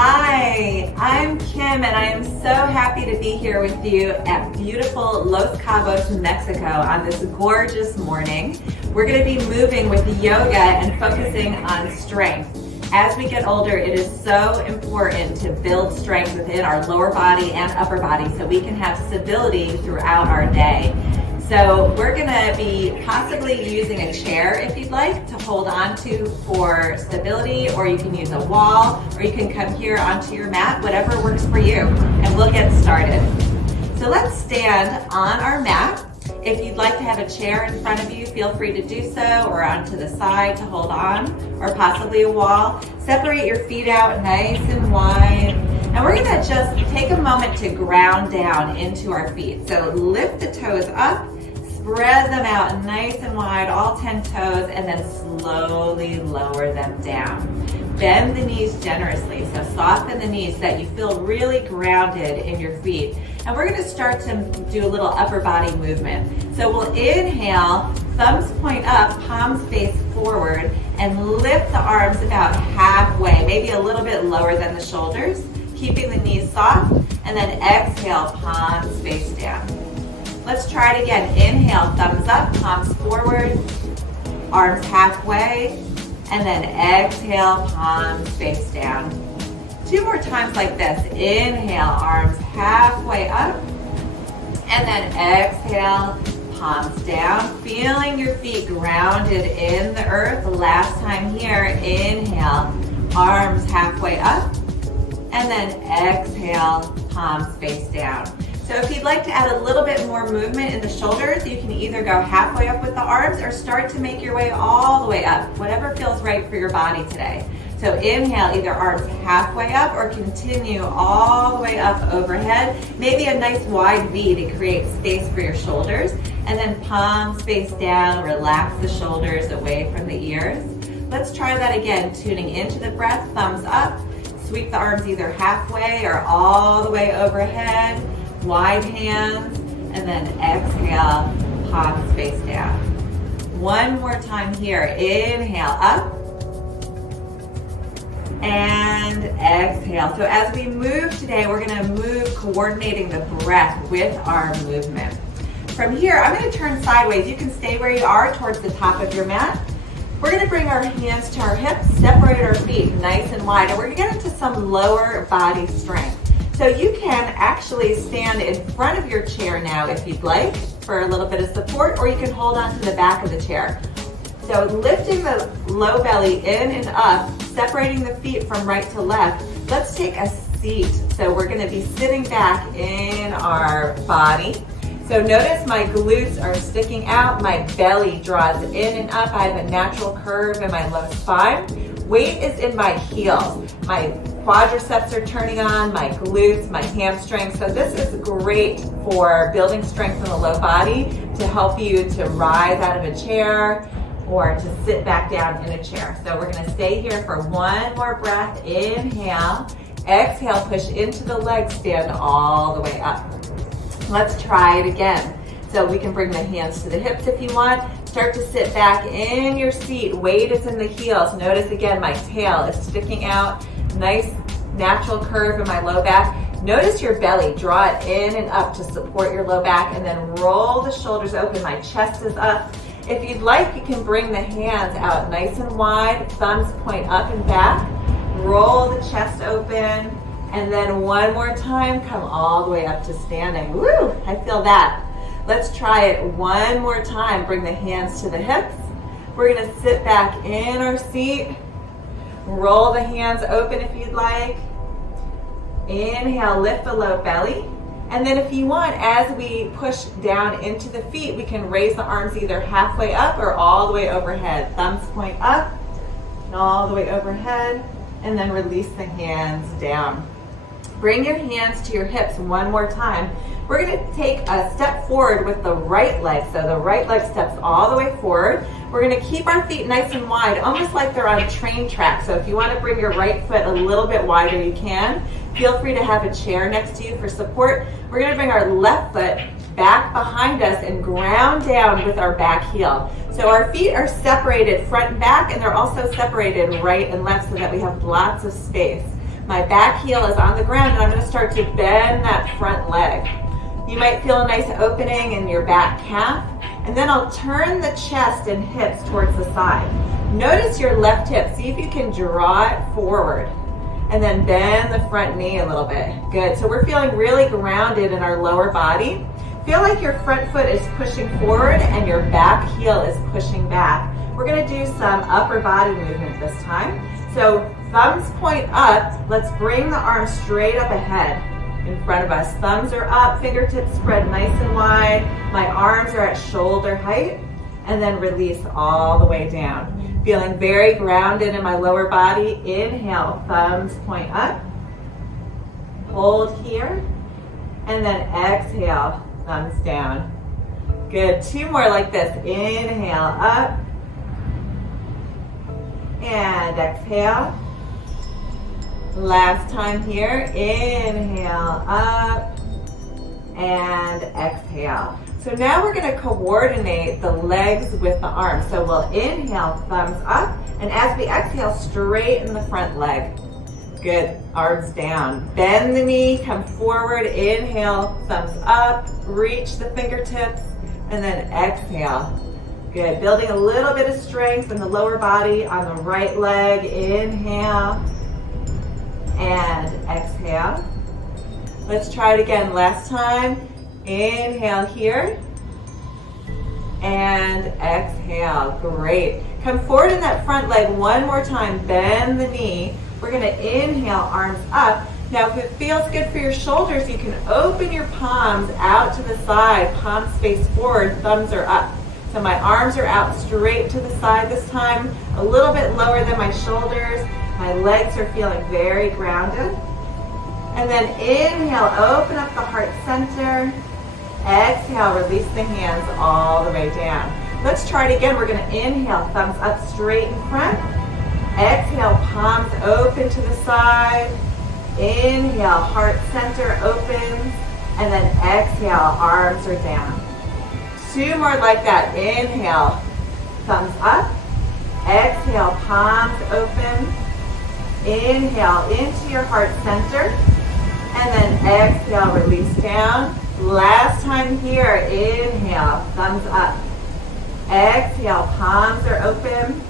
Hi, I'm Kim, and I am so happy to be here with you at beautiful Los Cabos, Mexico on this gorgeous morning. We're going to be moving with yoga and focusing on strength. As we get older, it is so important to build strength within our lower body and upper body so we can have stability throughout our day. So we're going to be possibly using a chair if you'd like to hold on to for stability, or you can use a wall, or you can come here onto your mat, whatever works for you, and we'll get started. So let's stand on our mat. If you'd like to have a chair in front of you, feel free to do so, or onto the side to hold on, or possibly a wall. Separate your feet out nice and wide. And we're gonna just take a moment to ground down into our feet. So lift the toes up, spread them out nice and wide, all 10 toes, and then slowly lower them down. Bend the knees generously, so soften the knees so that you feel really grounded in your feet. And we're gonna start to do a little upper body movement. So we'll inhale, thumbs point up, palms face forward, and lift the arms about halfway, maybe a little bit lower than the shoulders, keeping the knees soft, and then exhale, palms face down. Let's try it again. Inhale, thumbs up, palms forward, arms halfway, and then exhale, palms face down. 2 more times like this. Inhale, arms halfway up, and then exhale, palms down. Feeling your feet grounded in the earth. Last time here. Inhale, arms halfway up, and then exhale, palms face down. So if you'd like to add a little bit more movement in the shoulders, you can either go halfway up with the arms or start to make your way all the way up, whatever feels right for your body today. So inhale, either arms halfway up or continue all the way up overhead. Maybe a nice wide V to create space for your shoulders. And then palms face down, relax the shoulders away from the ears. Let's try that again, tuning into the breath, thumbs up. Sweep the arms either halfway or all the way overhead. Wide hands, and then exhale, palms face down. One more time here. Inhale up, and exhale. So as we move today, we're going to move coordinating the breath with our movement. From here, I'm going to turn sideways. You can stay where you are towards the top of your mat. We're going to bring our hands to our hips, separate our feet nice and wide, and we're going to get into some lower body strength. So you can actually stand in front of your chair now if you'd like for a little bit of support, or you can hold on to the back of the chair. So lifting the low belly in and up, separating the feet from right to left. Let's take a seat. So we're going to be sitting back in our body. So notice my glutes are sticking out, my belly draws in and up. I have a natural curve in my low spine. Weight is in my heels. My quadriceps are turning on, my glutes, my hamstrings. So this is great for building strength in the low body to help you to rise out of a chair or to sit back down in a chair. So we're gonna stay here for one more breath. Inhale, exhale, push into the legs, stand all the way up. Let's try it again. So we can bring the hands to the hips if you want. Start to sit back in your seat. Weight is in the heels. Notice again, my tail is sticking out. Nice natural curve in my low back. Notice your belly. Draw it in and up to support your low back, and then roll the shoulders open. My chest is up. If you'd like, you can bring the hands out nice and wide. Thumbs point up and back. Roll the chest open. And then one more time, come all the way up to standing. Woo, I feel that. Let's try it one more time. Bring the hands to the hips. We're gonna sit back in our seat. Roll the hands open if you'd like. Inhale, lift the low belly. And then if you want, as we push down into the feet, we can raise the arms either halfway up or all the way overhead. Thumbs point up and all the way overhead, and then release the hands down. Bring your hands to your hips one more time. We're going to take a step forward with the right leg. So the right leg steps all the way forward. We're going to keep our feet nice and wide, almost like they're on a train track. So if you want to bring your right foot a little bit wider, you can. Feel free to have a chair next to you for support. We're going to bring our left foot back behind us and ground down with our back heel. So our feet are separated front and back, and they're also separated right and left so that we have lots of space. My back heel is on the ground and I'm going to start to bend that front leg. You might feel a nice opening in your back calf, and then I'll turn the chest and hips towards the side. Notice your left hip. See if you can draw it forward, and then bend the front knee a little bit. Good. So we're feeling really grounded in our lower body. Feel like your front foot is pushing forward and your back heel is pushing back. We're going to do some upper body movement this time. So thumbs point up. Let's bring the arms straight up ahead in front of us. Thumbs are up, fingertips spread nice and wide. My arms are at shoulder height, and then release all the way down. Feeling very grounded in my lower body. Inhale, thumbs point up. Hold here, and then exhale, thumbs down. Good, 2 more like this. Inhale, up, and exhale. Last time here, inhale, up, and exhale. So now we're going to coordinate the legs with the arms. So we'll inhale, thumbs up, and as we exhale, straighten the front leg. Good, arms down. Bend the knee, come forward, inhale, thumbs up, reach the fingertips, and then exhale. Good, building a little bit of strength in the lower body on the right leg. Inhale, and exhale. Let's try it again. Last time. Inhale here, and exhale. Great. Come forward in that front leg one more time. Bend the knee. We're going to inhale, arms up. Now, if it feels good for your shoulders, you can open your palms out to the side. Palms face forward, thumbs are up. So my arms are out straight to the side this time, a little bit lower than my shoulders. My legs are feeling very grounded. And then inhale, open up the heart center. Exhale, release the hands all the way down. Let's try it again. We're going to inhale, thumbs up straight in front. Exhale, palms open to the side. Inhale, heart center opens. And then exhale, arms are down. 2 more like that. Inhale, thumbs up. Exhale, palms open. Inhale into your heart center, and then exhale, release down. Last time here, inhale, thumbs up. Exhale, palms are open.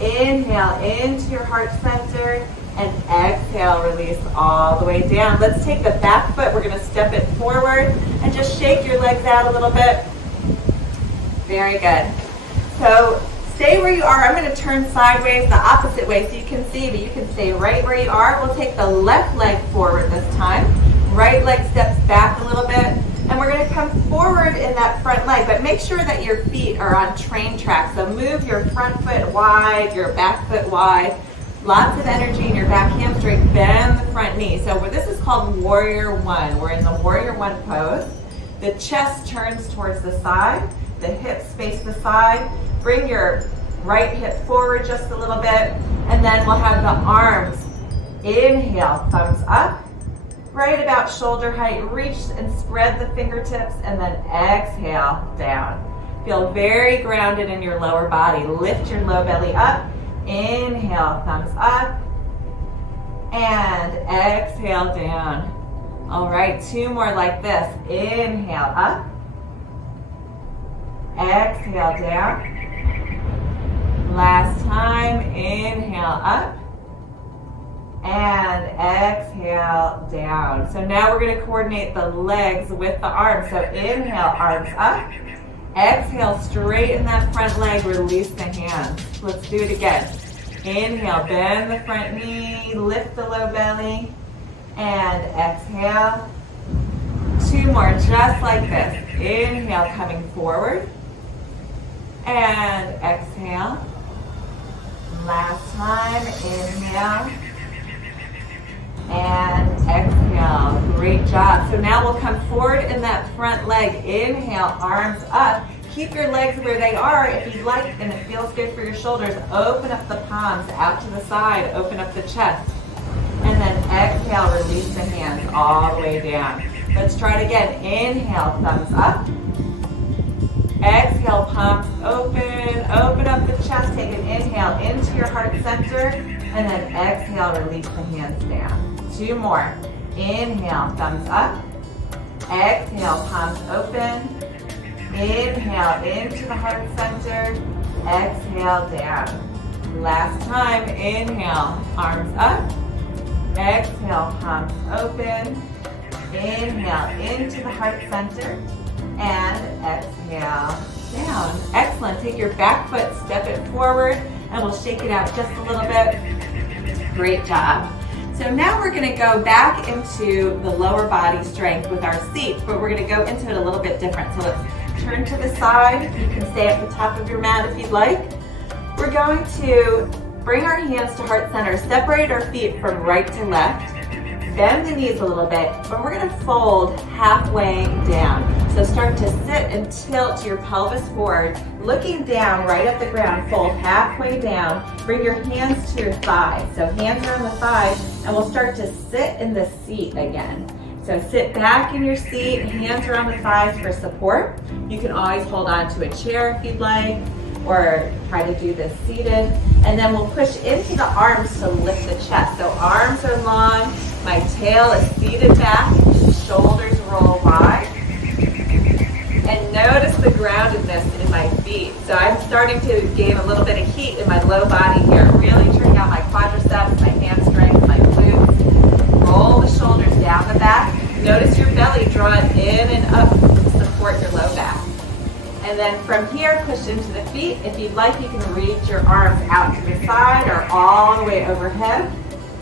Inhale into your heart center, and exhale, release all the way down. Let's take the back foot, we're going to step it forward, and just shake your legs out a little bit. Very good. So stay where you are. I'm going to turn sideways the opposite way so you can see, but you can stay right where you are. We'll take the left leg forward this time. Right leg steps back a little bit, and we're going to come forward in that front leg, but make sure that your feet are on train tracks. So move your front foot wide, your back foot wide. Lots of energy in your back hamstring. Bend the front knee. So this is called Warrior One. We're in the Warrior One pose. The chest turns towards the side. The hips face the side. Bring your right hip forward just a little bit, and then we'll have the arms. Inhale, thumbs up, right about shoulder height. Reach and spread the fingertips, and then exhale, down. Feel very grounded in your lower body. Lift your low belly up. Inhale, thumbs up, and exhale, down. All right, 2 more like this. Inhale, up. Exhale, down. Last time, inhale up, and exhale down. So now we're going to coordinate the legs with the arms. So inhale, arms up. Exhale, straighten that front leg, release the hands. Let's do it again. Inhale, bend the front knee, lift the low belly, and exhale. 2 more just like this. Inhale, coming forward, and exhale. Last time, inhale, and exhale. Great job. So now we'll come forward in that front leg. Inhale, arms up. Keep your legs where they are if you'd like, and it feels good for your shoulders. Open up the palms out to the side. Open up the chest. And then exhale, release the hands all the way down. Let's try it again. Inhale, thumbs up. Exhale, palms open. Open up the chest. Take an inhale into your heart center. And then exhale, release the hands down. 2 more. Inhale, thumbs up. Exhale, palms open. Inhale, into the heart center. Exhale, down. Last time, inhale, arms up. Exhale, palms open. Inhale, into the heart center. And exhale, down. Excellent. Take your back foot, step it forward, and we'll shake it out just a little bit. Great job. So now we're going to go back into the lower body strength with our seat, but we're going to go into it a little bit different. So let's turn to the side. You can stay at the top of your mat if you'd like. We're going to bring our hands to heart center, separate our feet from right to left, bend the knees a little bit, but we're going to fold halfway down. So start to sit and tilt your pelvis forward, looking down right at the ground, fold halfway down, bring your hands to your thighs. So hands are on the thighs, and we'll start to sit in the seat again. So sit back in your seat, hands are on the thighs for support. You can always hold on to a chair if you'd like, or try to do this seated. And then we'll push into the arms to lift the chest. So arms are long, my tail is seated back, shoulders roll wide. And notice the groundedness in my feet. So I'm starting to gain a little bit of heat in my low body here, really turning out my quadriceps, my hamstrings, my glutes. Roll the shoulders down the back. Notice your belly drawn in and up to support your low back. And then from here, push into the feet. If you'd like, you can reach your arms out to the side or all the way overhead.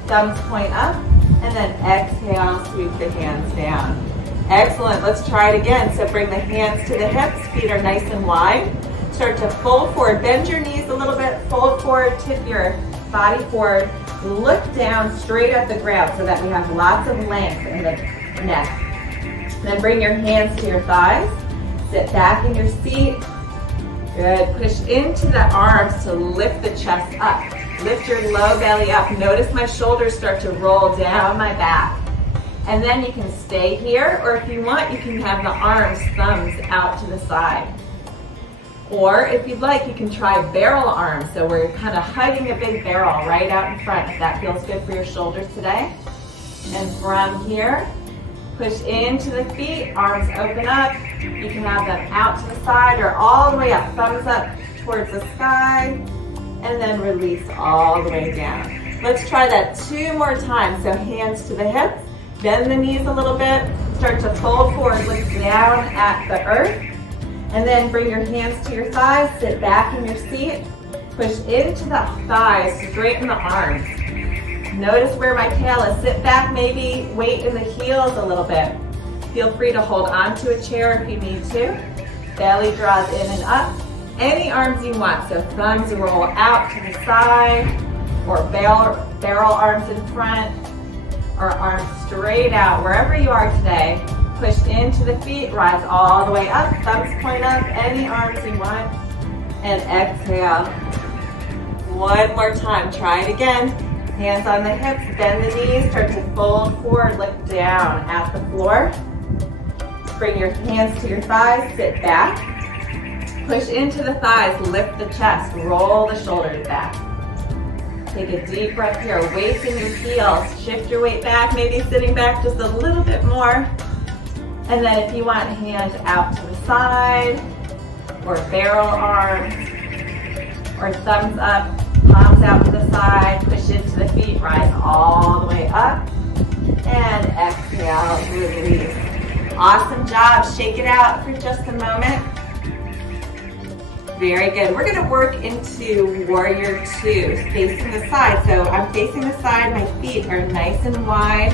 Thumbs point up, and then exhale, sweep the hands down. Excellent, let's try it again. So bring the hands to the hips, feet are nice and wide. Start to fold forward, bend your knees a little bit, fold forward, tip your body forward. Look down straight at the ground so that we have lots of length in the neck. Then bring your hands to your thighs. Sit back in your seat. Good. Push into the arms to lift the chest up. Lift your low belly up. Notice my shoulders start to roll down my back. And then you can stay here, or if you want, you can have the arms, thumbs out to the side. Or if you'd like, you can try barrel arms. So we're kind of hugging a big barrel right out in front, if that feels good for your shoulders today. And from here, push into the feet, arms open up. You can have them out to the side or all the way up, thumbs up towards the sky, and then release all the way down. Let's try that 2 more times. So hands to the hips, bend the knees a little bit, start to fold forward, look down at the earth, and then bring your hands to your thighs, sit back in your seat, push into the thighs, straighten the arms. Notice where my tail is. Sit back, maybe weight in the heels a little bit. Feel free to hold onto a chair if you need to. Belly draws in and up. Any arms you want. So thumbs roll out to the side, or barrel arms in front, or arms straight out. Wherever you are today, push into the feet, rise all the way up, thumbs point up, any arms you want, and exhale. 1 more time, try it again. Hands on the hips, bend the knees, start to fold forward, look down at the floor. Bring your hands to your thighs, sit back. Push into the thighs, lift the chest, roll the shoulders back. Take a deep breath here, weights in your heels, shift your weight back, maybe sitting back just a little bit more. And then if you want, hands out to the side, or barrel arms, or thumbs up, palms out to the side, push into the feet, rise all the way up, and exhale, release. Awesome job, shake it out for just a moment. Very good. We're going to work into Warrior 2, facing the side. So I'm facing the side, my feet are nice and wide.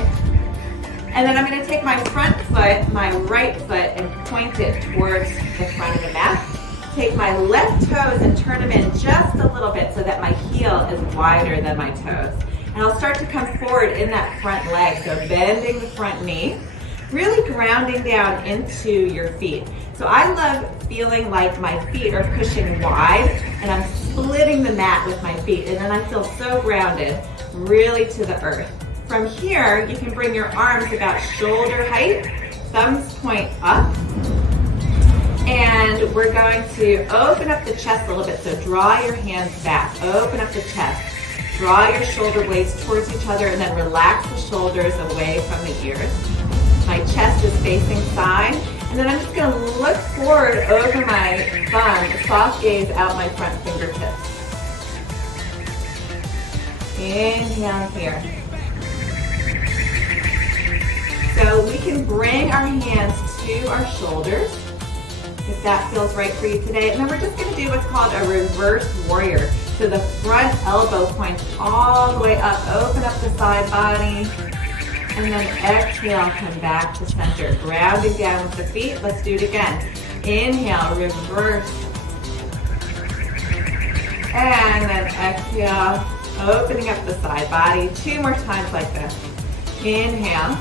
And then I'm going to take my front foot, my right foot, and point it towards the front of the mat. Take my left toes and turn them in just a little bit so that my heel is wider than my toes. And I'll start to come forward in that front leg, so bending the front knee, really grounding down into your feet. So I love feeling like my feet are pushing wide and I'm splitting the mat with my feet, and then I feel so grounded, really to the earth. From here, you can bring your arms about shoulder height, thumbs point up, and we're going to open up the chest a little bit. So draw your hands back, open up the chest. Draw your shoulder blades towards each other and then relax the shoulders away from the ears. My chest is facing side. And then I'm just going to look forward over my thumb, soft gaze out my front fingertips. Inhale here. So we can bring our hands to our shoulders if that feels right for you today. And then we're just going to do what's called a reverse warrior. So the front elbow points all the way up, open up the side body, and then exhale, come back to center. Grounding down with the feet. Let's do it again. Inhale, reverse. And then exhale, opening up the side body. 2 more times like this. Inhale.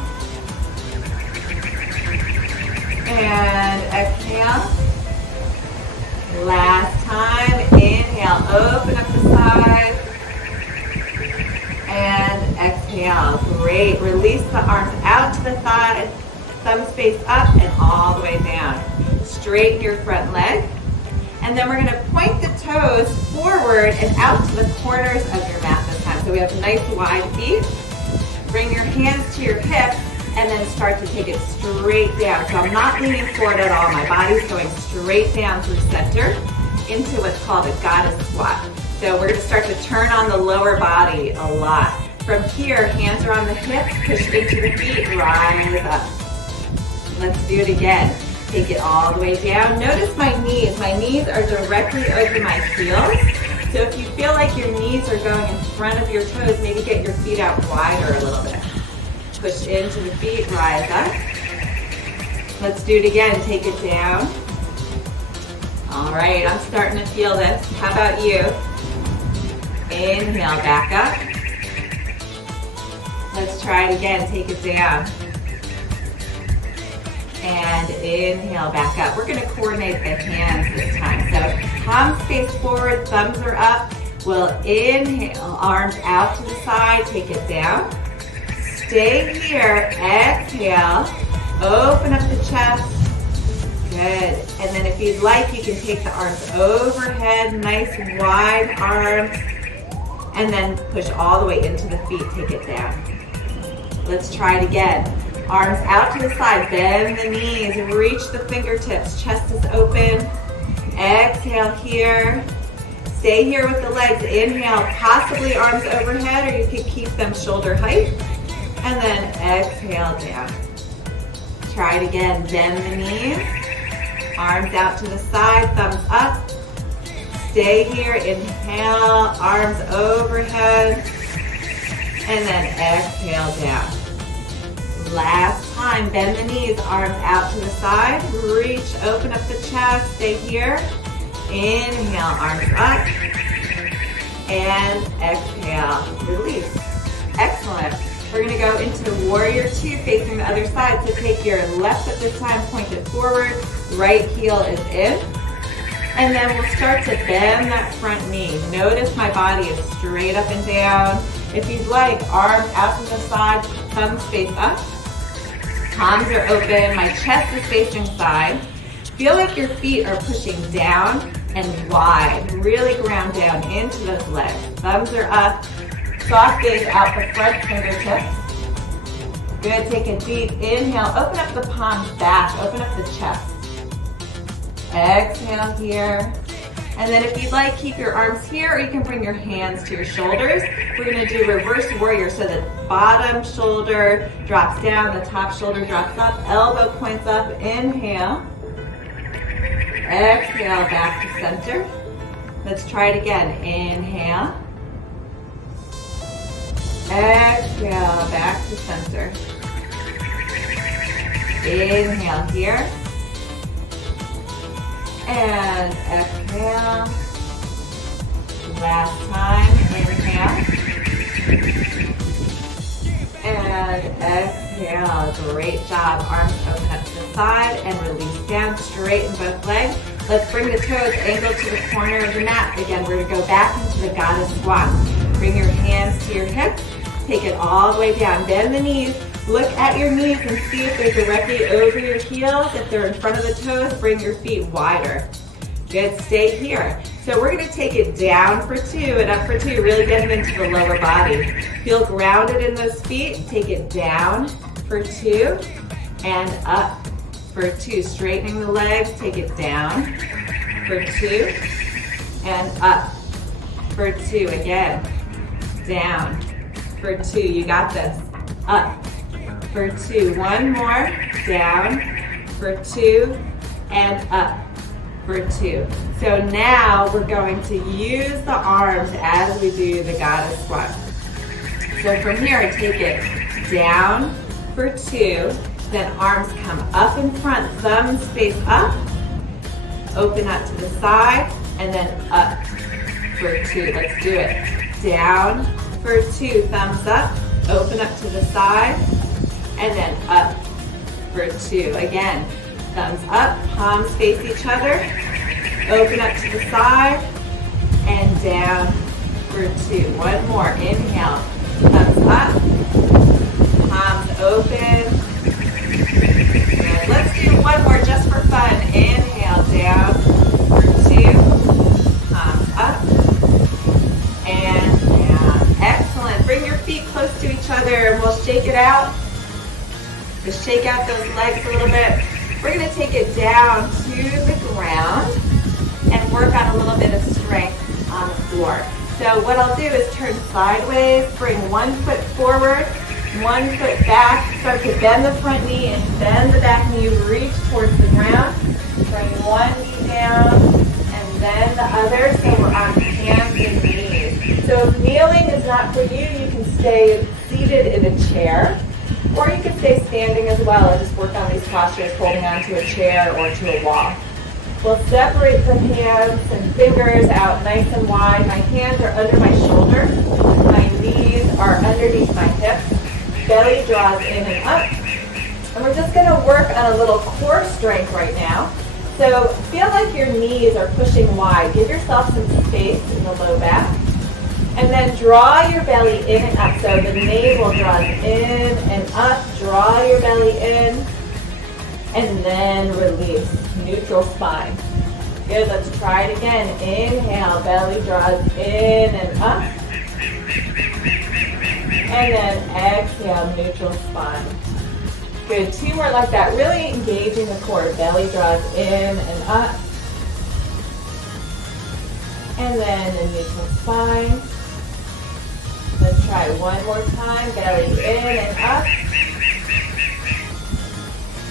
And exhale. Last time. Inhale, open up the side. And exhale. Great. Release the arms out to the thigh. Thumbs face up and all the way down. Straighten your front leg. And then we're going to point the toes forward and out to the corners of your mat this time. So we have nice wide feet. Bring your hands to your hips and then start to take it straight down. So I'm not leaning forward at all. My body's going straight down through center into what's called a goddess squat. So we're going to start to turn on the lower body a lot. From here, hands are on the hips, push into the feet, rise up. Let's do it again. Take it all the way down. Notice my knees. My knees are directly over my heels. So if you feel like your knees are going in front of your toes, maybe get your feet out wider a little bit. Push into the feet, rise up. Let's do it again. Take it down. All right, I'm starting to feel this. How about you? Inhale, back up. Let's try it again. Take it down. And inhale, back up. We're going to coordinate the hands this time. So palms face forward, thumbs are up. We'll inhale, arms out to the side, take it down. Stay here, exhale, open up the chest. Good. And then if you'd like, you can take the arms overhead, nice wide arms, and then push all the way into the feet, take it down. Let's try it again. Arms out to the side, bend the knees, reach the fingertips, chest is open. Exhale here. Stay here with the legs. Inhale, possibly arms overhead, or you can keep them shoulder height. And then exhale down. Try it again, bend the knees. Arms out to the side, thumbs up. Stay here, inhale, arms overhead. And then exhale down. Last time, bend the knees, arms out to the side, reach, open up the chest, stay here. Inhale, arms up, and exhale, release. Excellent. We're gonna go into Warrior 2, facing the other side. So take your left foot this time, point it forward, right heel is in. And then we'll start to bend that front knee. Notice my body is straight up and down. If you'd like, arms out to the side, thumbs face up. Palms are open, my chest is facing side. Feel like your feet are pushing down and wide. Really ground down into those legs. Thumbs are up, soft gaze out the front fingertips. Good, take a deep inhale. Open up the palms back, open up the chest. Exhale here. And then if you'd like, keep your arms here, or you can bring your hands to your shoulders. We're gonna do reverse warrior. So the bottom shoulder drops down, the top shoulder drops up, elbow points up, inhale. Exhale, back to center. Let's try it again. Inhale. Exhale, back to center. Inhale here. And exhale. Last time, inhale. And exhale. Great job. Arms open up to the side and release down. Straighten both legs. Let's bring the toes angled to the corner of the mat. Again, we're going to go back into the goddess squat. Bring your hands to your hips. Take it all the way down. Bend the knees. Look at your knees and see if they're directly over your heels. If they're in front of the toes, bring your feet wider. Good, stay here. So we're going to take it down for 2 and up for 2, really getting into the lower body. Feel grounded in those feet. Take it down for 2 and up for 2. Straightening the legs, take it down for 2 and up for 2. Again, down for 2. You got this. Up for 2. One more. Down for 2 and up for 2. So now we're going to use the arms as we do the goddess squat. So from here, take it down for 2, then arms come up in front, thumbs face up, open up to the side, and then up for 2. Let's do it. Down for 2, thumbs up, open up to the side, and then up for 2. Again, thumbs up, palms face each other, open up to the side, and down for 2. One more, inhale, thumbs up, palms open, and let's do one more just for fun. Inhale, down for 2, palms up, and down. Excellent. Bring your feet close to each other and we'll shake it out. Just shake out those legs a little bit. We're going to take it down to the ground and work on a little bit of strength on the floor. So what I'll do is turn sideways, bring one foot forward, one foot back, start to bend the front knee and bend the back knee, reach towards the ground. Bring one knee down and then the other, so we're on hands and knees. So if kneeling is not for you, you can stay seated in a chair, or you can stay standing as well and just work on these postures, holding onto a chair or to a wall. We'll separate the hands and fingers out nice and wide. My hands are under my shoulders. My knees are underneath my hips. Belly draws in and up. And we're just going to work on a little core strength right now. So feel like your knees are pushing wide. Give yourself some space in the low back. And then draw your belly in and up. So the navel draws in and up. Draw your belly in. And then release. Neutral spine. Good, let's try it again. Inhale, belly draws in and up. And then exhale, neutral spine. Good, 2 more like that. Really engaging the core. Belly draws in and up. And then a neutral spine. Let's try one more time. Belly in and up.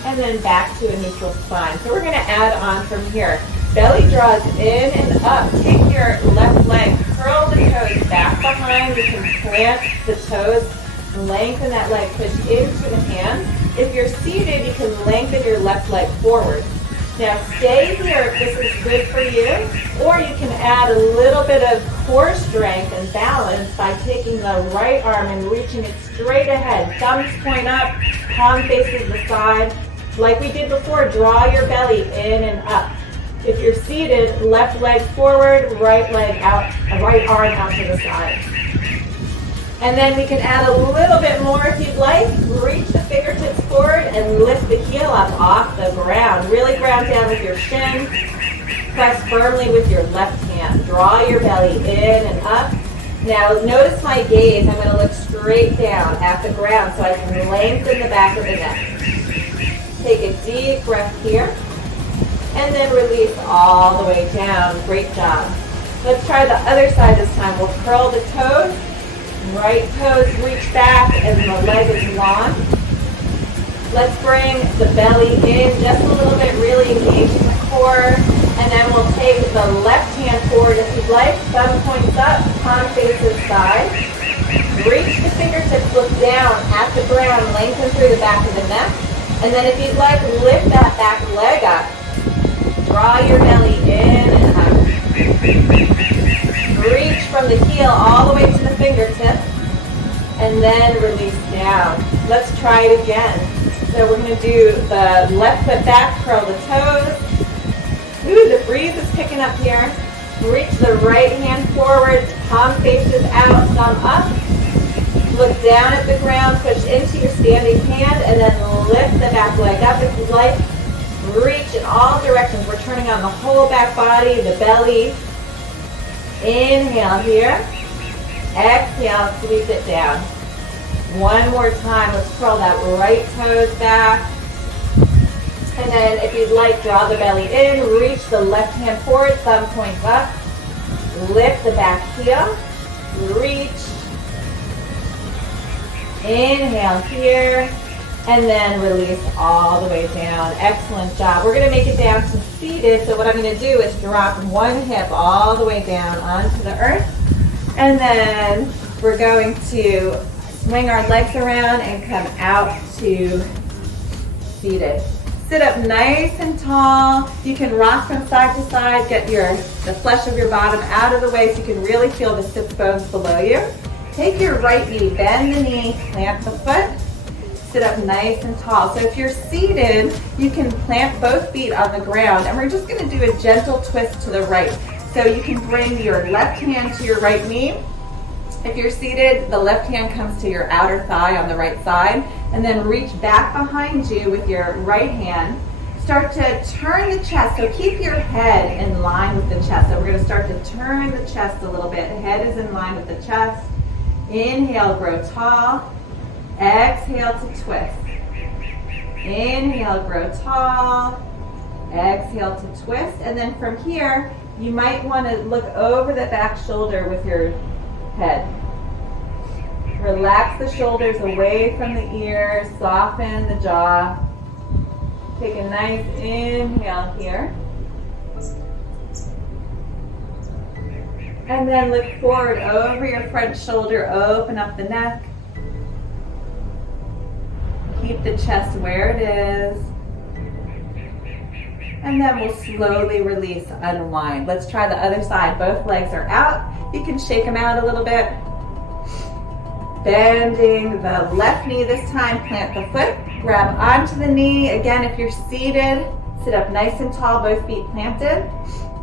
And then back to a neutral spine. So we're going to add on from here. Belly draws in and up. Take your left leg, curl the toes back behind. You can plant the toes, lengthen that leg, push into the hands. If you're seated, you can lengthen your left leg forward. Now stay here if this is good for you, or you can add a little bit of core strength and balance by taking the right arm and reaching it straight ahead. Thumbs point up, palm faces the side. Like we did before, draw your belly in and up. If you're seated, left leg forward, right leg out, right arm out to the side. And then we can add a little bit more if you'd like. Reach the fingertips forward and lift the heel up off the ground. Really ground down with your shin. Press firmly with your left hand. Draw your belly in and up. Now notice my gaze. I'm going to look straight down at the ground so I can lengthen the back of the neck. Take a deep breath here, and then release all the way down. Great job. Let's try the other side this time. We'll curl the toes. Right toes reach back, and the leg is long. Let's bring the belly in just a little bit, really engaging the core. And then we'll take the left hand forward if you'd like. Thumb points up, palm faces side. Reach the fingertips, look down at the ground, lengthen through the back of the neck. And then if you'd like, lift that back leg up. Draw your belly in and up. Reach from the heel all the way to the fingertip. And then release down. Let's try it again. So we're going to do the left foot back, curl the toes. Ooh, the breeze is picking up here. Reach the right hand forward, palm faces out, thumb up. Look down at the ground, push into your standing hand, and then lift the back leg up if you'd like. Reach in all directions. We're turning on the whole back body, the belly, Inhale here. Exhale, sweep it down. One more time, let's curl that right toes back. And then if you'd like, draw the belly in, reach the left hand forward, thumb points up. Lift the back heel, reach. Inhale here, and then release all the way down. Excellent job. We're gonna make it down to seated, so what I'm gonna do is drop one hip all the way down onto the earth, and then we're going to swing our legs around and come out to seated. Sit up nice and tall. You can rock from side to side, get the flesh of your bottom out of the way so you can really feel the sits bones below you. Take your right knee, bend the knee, plant the foot. Sit up nice and tall. So if you're seated, you can plant both feet on the ground, and we're just gonna do a gentle twist to the right. So you can bring your left hand to your right knee. If you're seated, the left hand comes to your outer thigh on the right side, and then reach back behind you with your right hand. Start to turn the chest, so keep your head in line with the chest. So we're gonna start to turn the chest a little bit. The head is in line with the chest. Inhale, grow tall. Exhale to twist. Inhale, grow tall. Exhale to twist. And then from here, you might want to look over the back shoulder with your head. Relax the shoulders away from the ears. Soften the jaw. Take a nice inhale here. And then look forward over your front shoulder, open up the neck. Keep the chest where it is. And then we'll slowly release, unwind. Let's try the other side. Both legs are out. You can shake them out a little bit. Bending the left knee this time, plant the foot. Grab onto the knee. Again, if you're seated, sit up nice and tall, both feet planted.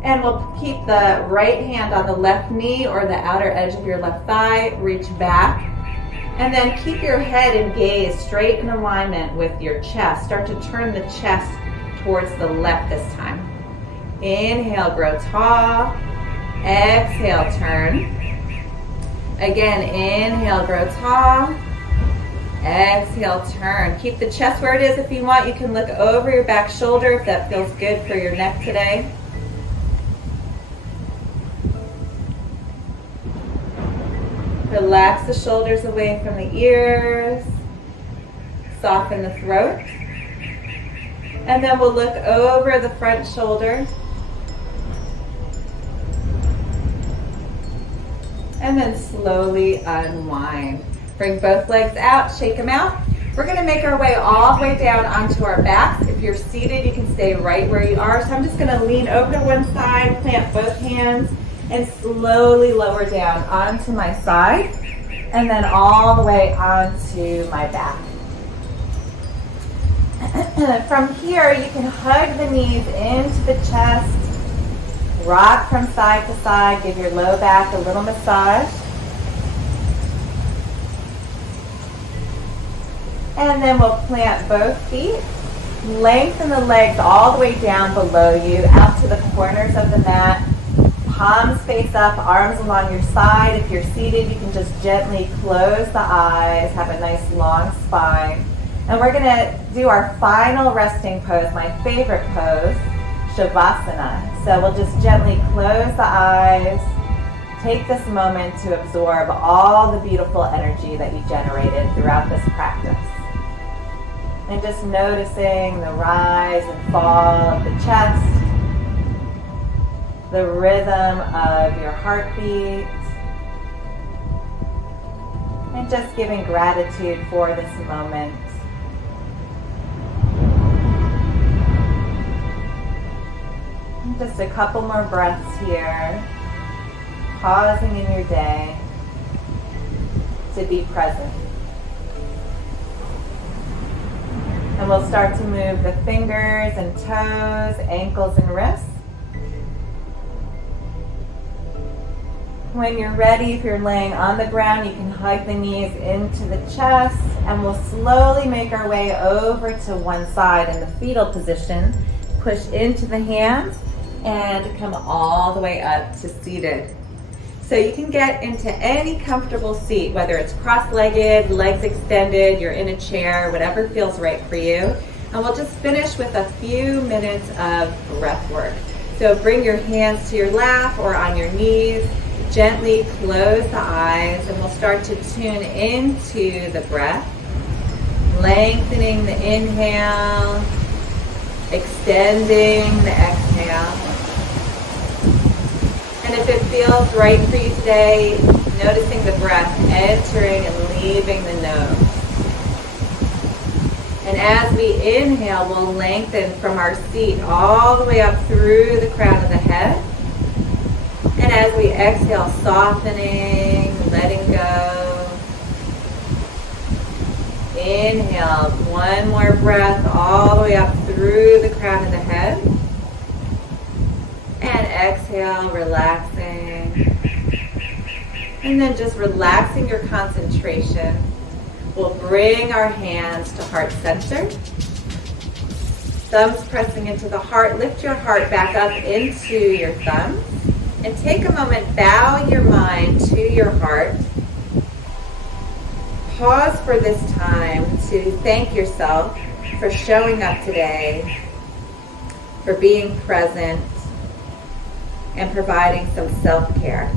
And we'll keep the right hand on the left knee or the outer edge of your left thigh. Reach back. And then keep your head and gaze straight in alignment with your chest. Start to turn the chest towards the left this time. Inhale, grow tall. Exhale, turn. Again, inhale, grow tall. Exhale, turn. Keep the chest where it is if you want. You can look over your back shoulder if that feels good for your neck today. Relax the shoulders away from the ears. Soften the throat. And then we'll look over the front shoulder. And then slowly unwind. Bring both legs out, shake them out. We're gonna make our way all the way down onto our backs. If you're seated, you can stay right where you are. So I'm just gonna lean over to one side, plant both hands, and slowly lower down onto my side, and then all the way onto my back. From here, you can hug the knees into the chest, rock from side to side, give your low back a little massage. And then we'll plant both feet, lengthen the legs all the way down below you, out to the corners of the mat. Palms face up, arms along your side. If you're seated, you can just gently close the eyes, have a nice long spine. And we're gonna do our final resting pose, my favorite pose, Shavasana. So we'll just gently close the eyes, take this moment to absorb all the beautiful energy that you generated throughout this practice. And just noticing the rise and fall of the chest, the rhythm of your heartbeat, and just giving gratitude for this moment. And just a couple more breaths here, pausing in your day to be present. And we'll start to move the fingers and toes, ankles and wrists. When you're ready, if you're laying on the ground, you can hug the knees into the chest, and we'll slowly make our way over to one side in the fetal position. Push into the hands and come all the way up to seated. So you can get into any comfortable seat, whether it's cross-legged, legs extended, you're in a chair, whatever feels right for you. And we'll just finish with a few minutes of breath work. So bring your hands to your lap or on your knees, gently close the eyes, and we'll start to tune into the breath, lengthening the inhale, extending the exhale. And if it feels right for you today, noticing the breath entering and leaving the nose. And as we inhale, we'll lengthen from our seat all the way up through the crown of the head. And as we exhale, softening, letting go. Inhale, one more breath all the way up through the crown of the head. And exhale, relaxing. And then just relaxing your concentration. We'll bring our hands to heart center. Thumbs pressing into the heart. Lift your heart back up into your thumbs. And take a moment, bow your mind to your heart. Pause for this time to thank yourself for showing up today, for being present, and providing some self-care.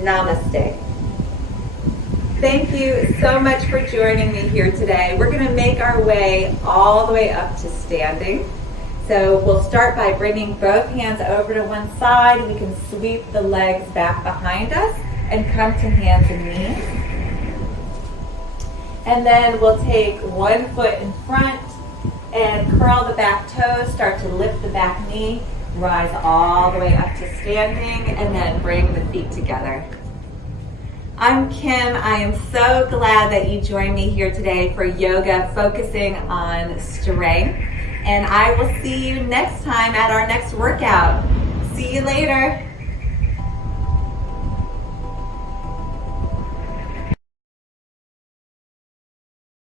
Namaste. Thank you so much for joining me here today. We're going to make our way all the way up to standing. So we'll start by bringing both hands over to one side. We can sweep the legs back behind us and come to hands and knees. And then we'll take one foot in front and curl the back toes, start to lift the back knee, rise all the way up to standing, and then bring the feet together. I'm Kim. I am so glad that you joined me here today for yoga focusing on strength. And I will see you next time at our next workout. See you later.